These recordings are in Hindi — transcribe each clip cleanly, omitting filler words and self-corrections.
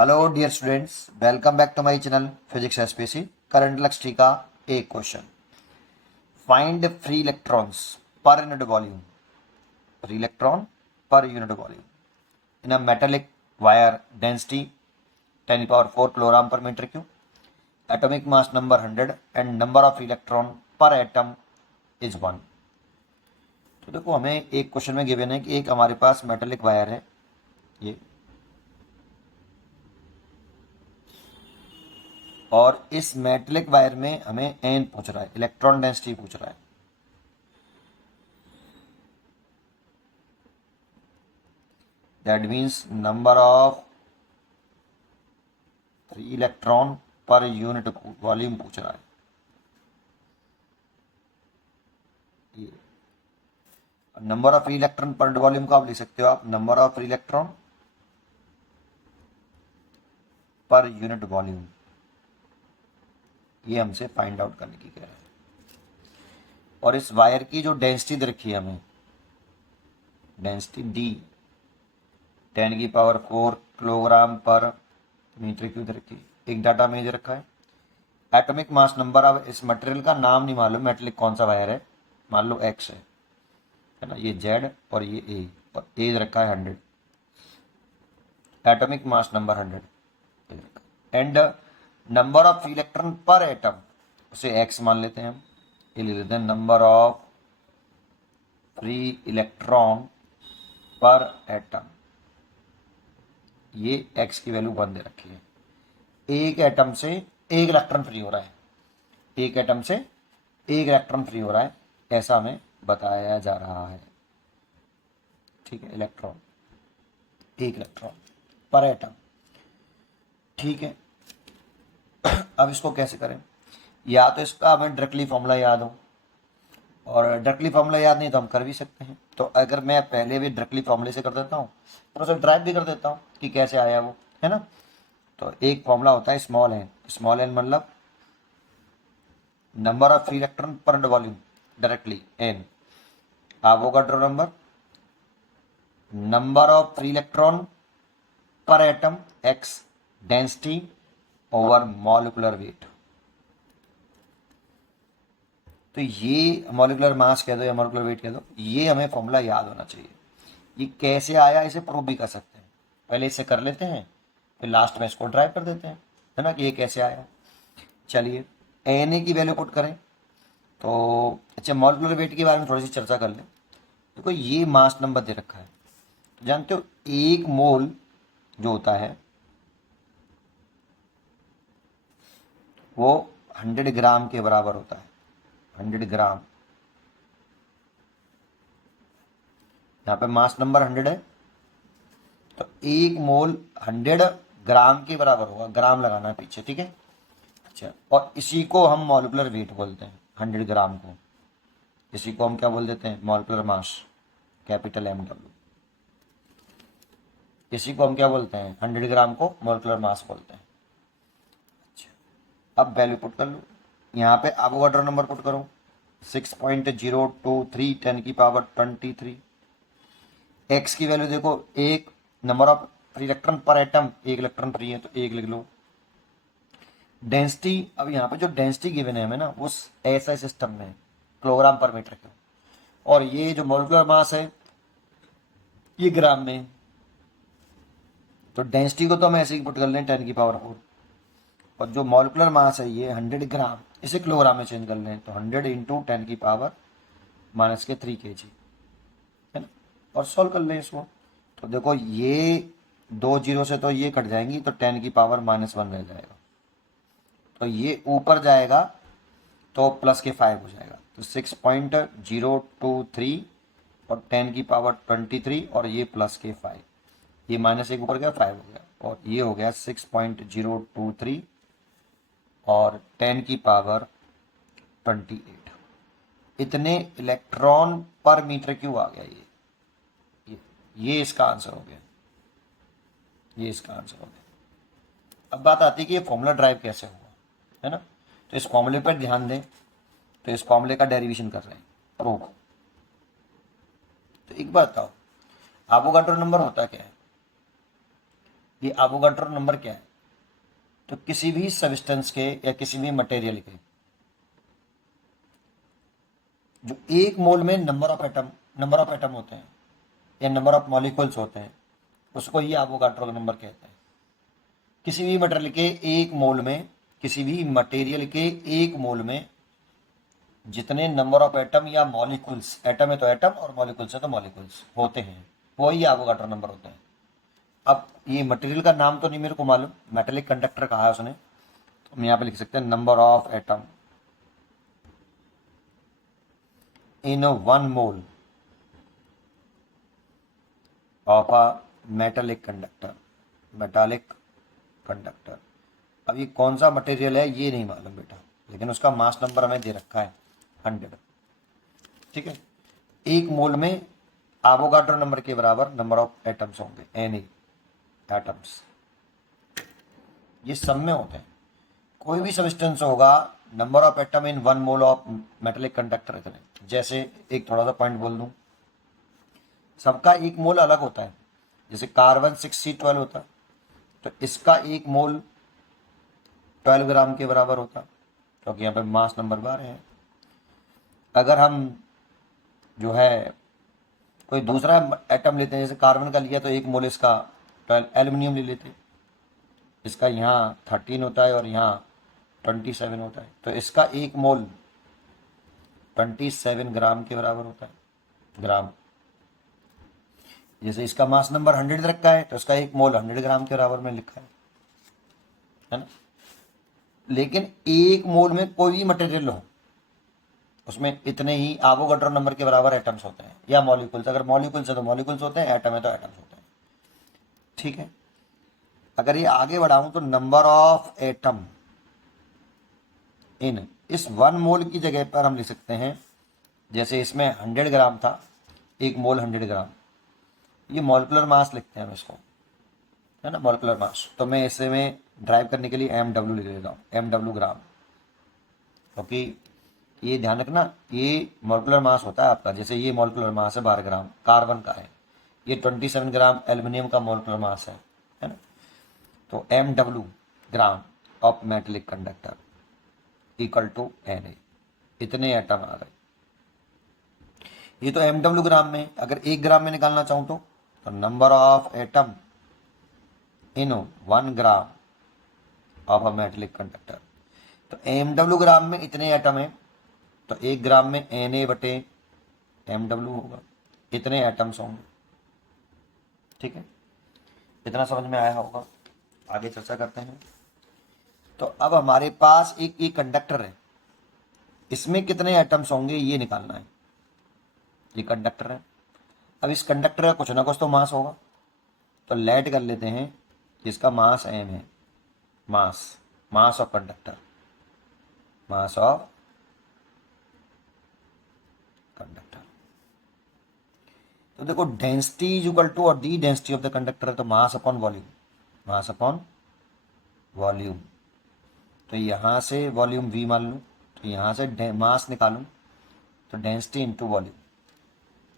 Hello dear students, welcome back to my channel physics SPC. Current electricity का एक question. Find free electrons per unit volume. Free electron per unit volume in a metallic wire density 10⁴ kilogram per metre cube, atomic mass number 100 and number of electron per atom is 1। तो देखो, हमें एक क्वेश्चन में गिवन है कि एक हमारे पास मेटेलिक वायर है ये, और इस मेटेलिक वायर में हमें एन पूछ रहा है, इलेक्ट्रॉन डेंसिटी पूछ रहा है। That means number of free electron per unit volume पूछ रहा है ये। Number of free electron per volume को आप लिख सकते हो, आप number of free electron per unit volume, ये हमसे फाइंड आउट करने की कह रहा है। और इस वायर की जो डेंसिटी दे रखी है हमें, density D 10⁴ kilogram per metre cube दे रखी है। एक डाटा में दे रखा है एटॉमिक मास नंबर। अब इस मटेरियल का नाम नहीं मालूम, मेटेलिक कौन सा वायर है, मान लो एक्स है ना, ये जेड और ये ए, और ए रखा है 100। Atomic mass number 100 and number of electron per atom, उसे एक्स मान लेते हैं हम। ये ले लेते हैं number of free electron per atom, ये एक्स की वैल्यू 1 दे रखी है। एक एटम से एक इलेक्ट्रॉन फ्री हो रहा है, एक एटम से एक इलेक्ट्रॉन फ्री हो रहा है, ऐसा हमें बताया जा रहा है। ठीक है, इलेक्ट्रॉन, एक इलेक्ट्रॉन पर एटम। ठीक है, अब इसको कैसे करें? या तो इसका हमें डायरेक्टली फॉर्मूला याद हो, और डायरेक्टली फॉर्मूला याद नहीं तो हम कर भी सकते हैं। तो अगर मैं पहले भी डायरेक्टली फॉर्मूले से कर देता हूँ तो उसे ड्राइव भी कर देता हूँ कि कैसे आया वो, है ना। तो एक फॉर्मूला होता है स्मॉल एन। स्मॉल एन मतलब number of free electron per volume, directly n. Avogadro number, number of free electron per atom x, density over molecular weight. तो ये मॉलिक्यूलर मास कह दो या मॉलिक्यूलर वेट कह दो, ये हमें फॉर्मूला याद होना चाहिए। ये कैसे आया इसे प्रूव भी कर सकते हैं। पहले इसे कर लेते हैं, फिर लास्ट में इसको ड्राइव कर देते हैं, है ना, कि ये कैसे आया। चलिए, एन ए की वैल्यू पुट करें तो अच्छा, मॉलिक्यूलर वेट के बारे में थोड़ी सी चर्चा कर लें। देखो, ये मास नंबर दे रखा है, तो जानते हो एक मोल जो होता है वो 100 ग्राम के बराबर होता है। 100 ग्राम, यहाँ पे मास नंबर 100 है, तो एक मोल 100 ग्राम के बराबर होगा। ग्राम लगाना है पीछे, ठीक है। अच्छा, और इसी को हम मॉलिक्यूलर वेट बोलते हैं, 100 ग्राम को। इसी को हम क्या बोल देते हैं? Molecular mass, capital M W. इसी को हम क्या बोलते हैं? 100 ग्राम को मॉलिक्यूलर मास बोलते हैं। अच्छा, अब वैल्यू पुट कर लो, यहाँ पे एवोगाड्रो नंबर पुट करो 6.023 10⁻23। एक्स की वैल्यू देखो, एक number of free electron per atom, एक इलेक्ट्रॉन फ्री है तो एक लिख लो। डेंसिटी, अब यहाँ पे जो डेंसिटी गिवन है हमें ना, वो ऐसा सिस्टम में किलोग्राम पर मीटर क्यूब, और ये जो मॉलिक्यूलर मास है ये ग्राम में। तो डेंसिटी को तो हम ऐसे ही पुट कर लें 10⁴, और जो मॉलिक्यूलर मास है ये 100 ग्राम, इसे किलोग्राम में चेंज कर लें तो 100 इंटू 10⁻³ kg, है ना। और सॉल्व कर लें इसको, तो देखो ये 2 जीरो से तो ये कट जाएंगी, तो 10⁻⁻1 रह जाएगा। तो ये ऊपर जाएगा तो प्लस के 5 हो जाएगा, तो 6.023 और 10⁻23, और ये प्लस के 5, ये -1 ऊपर गया, 5 हो गया, और ये हो गया 6.023 और 10⁻28। इतने इलेक्ट्रॉन पर मीटर क्यूब आ गया ये इसका आंसर हो गया, ये इसका आंसर हो गया। अब बात आती है कि ये फॉर्मूला ड्राइव कैसे हुआ, है ना। तो इस फॉर्मूले पर ध्यान दें, तो इस फॉर्मूले का डेरिवेशन कर रहे हैं, प्रूफ। तो एक बात बताओ, एवोगाड्रो नंबर होता क्या है? ये एवोगाड्रो नंबर क्या है? तो किसी भी सब्सटेंस के या किसी भी मटेरियल के जो एक मोल में नंबर ऑफ एटम होते हैं या नंबर ऑफ मॉलिक्यूल्स होते हैं, उसको ही एवोगाड्रो का नंबर कहते हैं। किसी भी मटेरियल के एक मोल में, किसी भी मटेरियल के एक मोल में जितने नंबर ऑफ एटम या मॉलिक्यूल्स, एटम है तो एटम और मॉलिक्यूल्स है तो मॉलिक्यूल्स होते हैं, वही एवोगाड्रो नंबर होते हैं। अब ये मटेरियल का नाम तो नहीं मेरे को मालूम, मेटेलिक कंडक्टर कहा है उसने, तो हम यहाँ पे लिख सकते हैं number of atom in 1 mole of a metallic conductor. Metallic conductor, अब ये कौन सा मटेरियल है ये नहीं मालूम बेटा, लेकिन उसका मास नंबर हमें दे रखा है 100। ठीक है, एक मोल में एवोगाड्रो नंबर के बराबर नंबर ऑफ एटम्स होंगे, एनी एटम्स, ये सब में होते हैं। कोई भी सब्सटेंस होगा, number of atom in 1 mole of metallic conductor इतने। जैसे एक थोड़ा सा पॉइंट बोल दूं, सबका एक मोल अलग होता है। जैसे कार्बन 6C12 होता है, तो इसका एक मोल 12 ग्राम के बराबर होता, क्योंकि यहाँ पे मास नंबर 12 है। अगर हम जो है कोई दूसरा एटम लेते हैं, जैसे कार्बन का लिया तो एक मोल इसका 12, एल्युमिनियम ले लेते हैं, इसका यहाँ 13 होता है और यहाँ 27 होता है, तो इसका एक मोल 27 ग्राम के बराबर होता है, ग्राम। जैसे इसका मास नंबर 100 रखा है, तो इसका एक मोल 100 ग्राम के बराबर में लिखा है ना। लेकिन एक मोल में कोई भी मटेरियल हो, उसमें इतने ही एवोगाड्रो नंबर के बराबर एटम्स होते हैं या मॉलिक्यूल्स। अगर मॉलिक्यूल्स है तो मॉलिक्यूल्स होते हैं, एटम है तो एटम्स होते हैं। ठीक है, अगर ये आगे बढ़ाऊं तो नंबर ऑफ एटम इन, इस 1 मोल की जगह पर हम लिख सकते हैं, जैसे इसमें 100 ग्राम था, एक मोल 100 ग्राम, ये मॉलिक्यूलर मास लिखते हैं हम इसको, है ना, मॉलिक्यूलर मास। तो मैं इसे में ड्राइव करने के लिए MW लिख लेता हूँ, MW ग्राम, क्योंकि ये ध्यान रखना ये मॉलिक्यूलर मास होता है आपका। जैसे ये मॉलिक्यूलर मास है 12 ग्राम कार्बन का है, ये 27 ग्राम एल्युमिनियम का मॉलिक्यूलर मास है ना। तो MW gram of metallic conductor equal to Na, इतने एटम आ गए। ये तो MW ग्राम में। अगर 1 ग्राम में निकालना चाहूँ तो number of atom in 1 gram of a metallic conductor, तो MW ग्राम में इतने एटम हैं, तो 1 ग्राम में Na बटे MW होगा, इतने एटम्स होंगे। ठीक है, इतना समझ में आया होगा, आगे चर्चा करते हैं। तो अब हमारे पास एक कंडक्टर है, इसमें कितने एटम्स होंगे ये निकालना है। ये कंडक्टर है, अब इस कंडक्टर का कुछ ना कुछ तो मास होगा, तो लेट कर लेते हैं जिसका मास m है, mass of conductor, mass of conductor. तो देखो डेंसिटी इज इक्वल टू, और दी डेंसिटी ऑफ द कंडक्टर है तो mass upon volume, mass upon volume. तो यहाँ से वॉल्यूम V मान लूँ, तो यहाँ से मास निकालूँ तो डेंसिटी इंटू वॉल्यूम,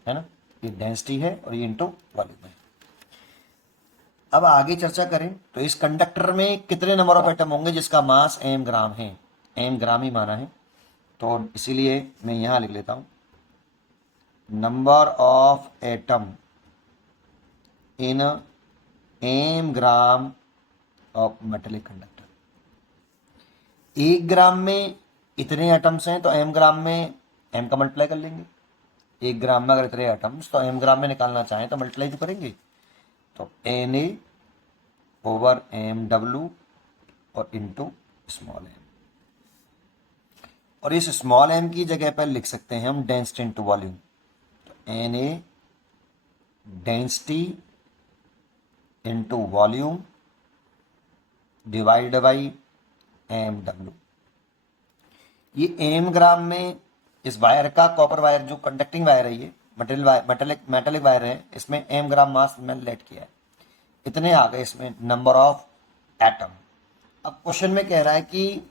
है ना, ये डेंसिटी है और ये इंटू वॉल्यूम है। अब आगे चर्चा करें तो इस कंडक्टर में कितने नंबर ऑफ एटम होंगे जिसका मास m ग्राम है, m ग्राम ही माना है, तो इसीलिए मैं यहाँ लिख लेता हूँ number of atom in m gram of metallic conductor. 1 ग्राम में इतने एटम्स हैं तो m ग्राम में m का मल्टीप्लाई कर लेंगे। 1 ग्राम में अगर इतने एटम्स, तो m ग्राम में निकालना चाहें तो मल्टीप्लाई तो करेंगे, तो Na ओवर MW और इंटू स्मॉल m, और इस स्मॉल m की जगह पर लिख सकते हैं हम डेंसिटी इंटू वॉल्यूम। तो Na density into volume divide by MW। ये m ग्राम में इस वायर का, कॉपर वायर जो कंडक्टिंग वायर है, ये मेटेलिक वायर है, इसमें m ग्राम मास में लेट किया है, इतने आ गए इसमें नंबर ऑफ एटम। अब क्वेश्चन में कह रहा है कि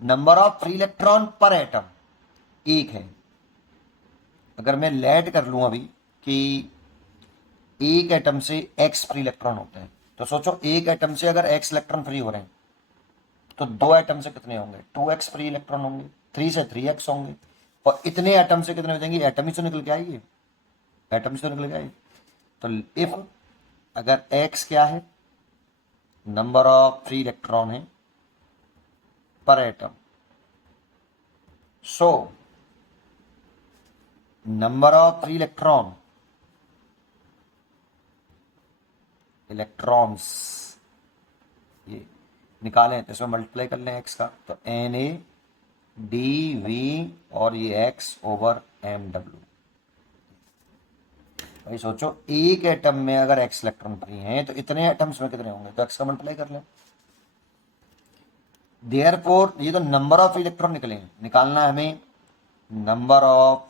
number of free electron per atom 1 है। अगर मैं लेट कर लूँ अभी कि एक एटम से x फ्री इलेक्ट्रॉन होते हैं, तो सोचो एक एटम से अगर x इलेक्ट्रॉन फ्री हो रहे हैं तो 2 एटम से कितने होंगे, 2x फ्री इलेक्ट्रॉन होंगे, 3 से 3x होंगे, और इतने एटम से कितने हो जाएंगे, एटम ही तो निकल के आएगी, एटम से तो निकल के आएगी। तो इफ अगर x क्या है, नंबर ऑफ फ्री इलेक्ट्रॉन है पर atom, so number of free electrons ये निकालें तो इसमें मल्टीप्लाई कर लें x का, तो NaDV और ये x ओवर MW। भाई सोचो एक एटम में अगर x इलेक्ट्रॉन फ्री हैं तो इतने एटम्स में कितने होंगे, तो x का मल्टीप्लाई कर लें। देयरफॉर ये तो नंबर ऑफ इलेक्ट्रॉन निकले, निकालना है हमें number of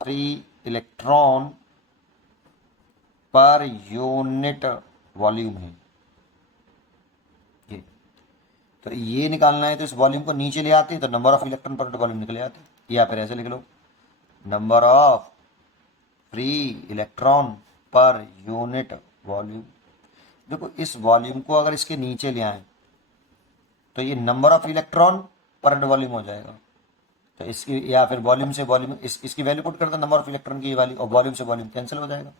free electron per unit volume है ये, तो ये निकालना है, तो इस वॉल्यूम को नीचे ले आते तो number of electron per volume निकले आते, या फिर ऐसे लिख लो number of free electron per unit volume. देखो इस वॉल्यूम को अगर इसके नीचे ले आए तो ये number of electron per volume हो जाएगा, तो इसकी या फिर वॉल्यूम से वॉल्यूम इसकी वैल्यू पुट कर दो नंबर ऑफ इलेक्ट्रॉन की वैल्यू, और वॉल्यूम से वॉल्यूम कैंसिल हो जाएगा,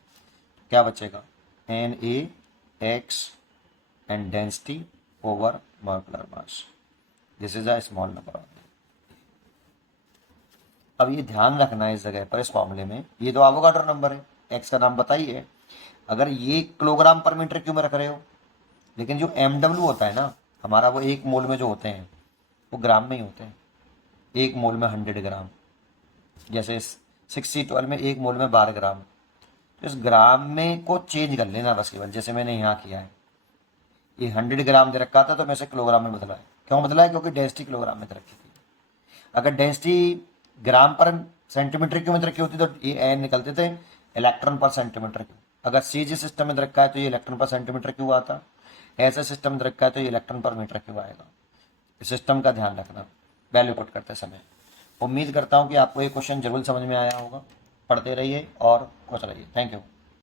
क्या बचेगा NaX and density over molecular mass, this is a small number. अब ये ध्यान रखना है इस जगह पर, इस फॉर्मूले में ये तो एवोगाड्रो नंबर है, एक्स का नाम बताइए, अगर ये किलोग्राम पर मीटर क्यूब में रख रहे हो, लेकिन जो MW होता है ना हमारा, वो एक मोल में जो होते हैं वो ग्राम में ही होते हैं, एक मोल में 100 ग्राम, जैसे 6C12 में एक मोल में 12 ग्राम, तो इस ग्राम में को चेंज कर लेना बस केवल, जैसे मैंने यहाँ किया है, ये 100 ग्राम दे रखा था तो मैं इसे किलोग्राम में बदला है, क्यों बदला है, क्योंकि डेंसिटी किलोग्राम में दे रखी थी। अगर डेंसिटी ग्राम पर सेंटीमीटर क्यूब में रखी होती तो ये एन निकलते थे इलेक्ट्रॉन पर सेंटीमीटर क्यूब, अगर CG सिस्टम में रखा है तो ये इलेक्ट्रॉन पर सेंटीमीटर क्यूब आता, ऐसा सिस्टम में रखा है तो ये इलेक्ट्रॉन पर मीटर क्यूब आएगा। इस सिस्टम का ध्यान रखना वैल्यू पुट करते समय। उम्मीद करता हूँ कि आपको ये क्वेश्चन जरूर समझ में आया होगा, पढ़ते रहिए और खुश रहिए, थैंक यू।